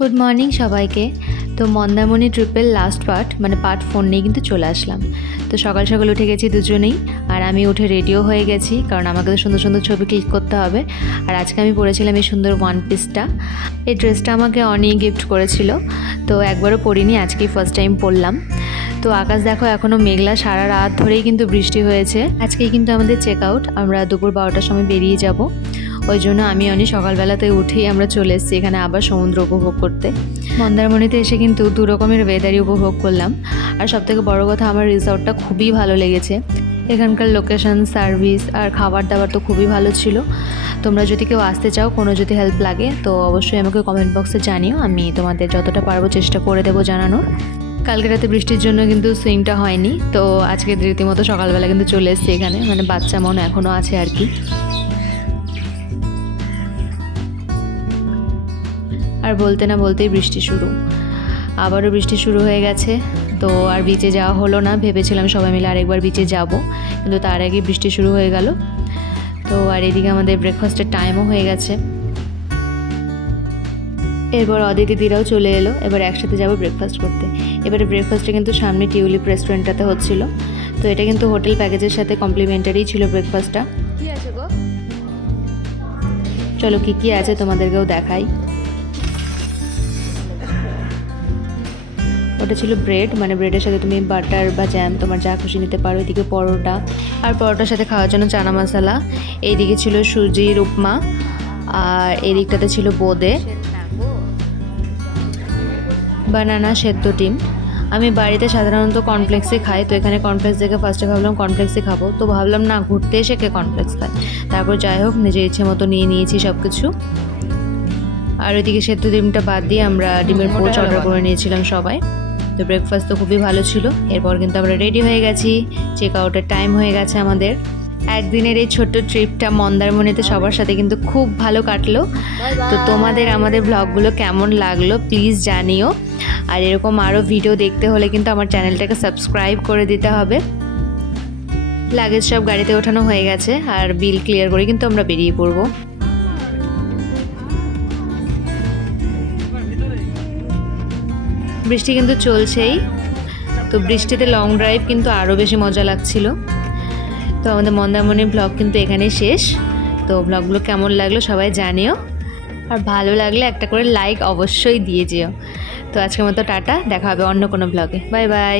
Good morning সবাইকে। তো মন্দারমণি ট্রিপের লাস্ট পার্ট মানে পার্ট 4 নিয়ে কিন্তু চলে আসলাম। তো সকাল সকাল উঠে গেছি দুজনেই, আর আমি উঠে রেডিও হয়ে গেছি, কারণ আমাকে তো সুন্দর সুন্দর ছবি ক্লিক করতে হবে। আর আজকে আমি পরেছিলাম এই সুন্দর ওয়ান পিসটা। এই ড্রেসটা আমাকে অনেক গিফট করেছিল, তো একবারও পরিনি, আজকেই ফার্স্ট টাইম পরলাম। তো আকাশ দেখো এখনও মেঘলা, সারা রাত ধরেই কিন্তু বৃষ্টি হয়েছে। আজকেই কিন্তু আমাদের চেক আউট, আমরা দুপুর 12টার সময় বেরিয়ে যাব। ওই জন্য আমি অনেক সকালবেলাতে উঠেই আমরা চলে এসেছি এখানে আবার সমুদ্র উপভোগ করতে। মন্দারমণিতে এসে কিন্তু দু রকমের ওয়েদারই উপভোগ করলাম। আর সবথেকে বড় কথা, আমার রিসর্টটা খুবই ভালো লেগেছে। এখানকার লোকেশন, সার্ভিস আর খাবার দাবার তো খুবই ভালো ছিল। তোমরা যদি কেউ আসতে চাও, কোনো যদি হেল্প লাগে তো অবশ্যই আমাকে কমেন্ট বক্সে জানিও, আমি তোমাদের যতটা পারবো চেষ্টা করে দেবো জানানোর। কালকে রাতে বৃষ্টির জন্য কিন্তু সুইংটা হয়নি, তো আজকে রীতিমতো সকালবেলা কিন্তু চলে এসেছি এখানে, মানে বাচ্চা মন এখনও আছে আর কি। আর বলতে না বলতেই বৃষ্টি শুরু, আবারও বৃষ্টি শুরু হয়ে গেছে। তো আর বিচে যাওয়া হলো না, ভেবেছিলাম সবাই মিলে আরেকবার বিচে যাব, কিন্তু তার আগে বৃষ্টি শুরু হয়ে গেল। তো আর এদিকে আমাদের ব্রেকফাস্টের টাইমও হয়ে গেছে। এরপর অদিতিদিরাও চলে এলো, এবার একসাথে যাব ব্রেকফাস্ট করতে। এবারে ব্রেকফাস্টে কিন্তু সামনে টিউলিপ রেস্টুরেন্টটাতে হচ্ছিল। তো এটা কিন্তু হোটেল প্যাকেজের সাথে কমপ্লিমেন্টারি ছিল ব্রেকফাস্টটা। কি আছে গো? চলো কি কি আছে তোমাদেরকেও দেখাই। ওটা ছিল ব্রেড, মানে ব্রেডের সাথে তুমি বাটার বা জ্যাম তোমার যা খুশি নিতে পারো। এদিকে পরোটা, আর পরোটার সাথে খাওয়ার জন্য চানা মশলা। এইদিকে ছিল সুজির উপমা, আর এদিকটাতে ছিল বোঁদে, বানানা, সেদ্ধ ডিম। আমি বাড়িতে সাধারণত কর্নফ্লেক্সই খাই, তো এখানে কর্নফ্লেক্স দেখে ফার্স্টে ভাবলাম কর্নফ্লেক্সই খাবো, তো ভাবলাম না, ঘুরতে এসে কে কর্নফ্লেক্স খায়। তারপর যাই হোক, নিজের ইচ্ছে মতো নিয়ে নিয়েছি সব কিছু। আর ওইদিকে সেদ্ধ ডিমটা বাদ দিয়ে আমরা ডিমের পোচ অর্ডার করে নিয়েছিলাম সবাই। তো ব্রেকফাস্ট তো খুবই ভালো ছিল। এরপর কিন্তু আমরা রেডি হয়ে গেছি, চেক আউটের টাইম হয়ে গেছে আমাদের। একদিনের এই ছোট্ট ট্রিপটা মন্দারমণিতে সবার সাথে কিন্তু খুব ভালো কাটলো। তো তোমাদের আমাদের ব্লগগুলো কেমন লাগলো প্লিজ জানিও। আর এরকম আরও ভিডিও দেখতে হলে কিন্তু আমার চ্যানেলটাকে সাবস্ক্রাইব করে দিতে হবে। লাগেজ সব গাড়িতে ওঠানো হয়ে গেছে, আর বিল ক্লিয়ার করে কিন্তু আমরা বেরিয়ে পড়বো। বৃষ্টি কিন্তু চলছেই, তো বৃষ্টিতে লং ড্রাইভ কিন্তু আরও বেশি মজা লাগছিল। তো আমাদের মন্দারমণির ব্লগ কিন্তু এখানেই শেষ। তো ব্লগগুলো কেমন লাগলো সবাই জানিও, আর ভালো লাগলে একটা করে লাইক অবশ্যই দিয়ে যেও। তো আজকের মতো টাটা, দেখা হবে অন্য কোনো ব্লগে। Bye bye.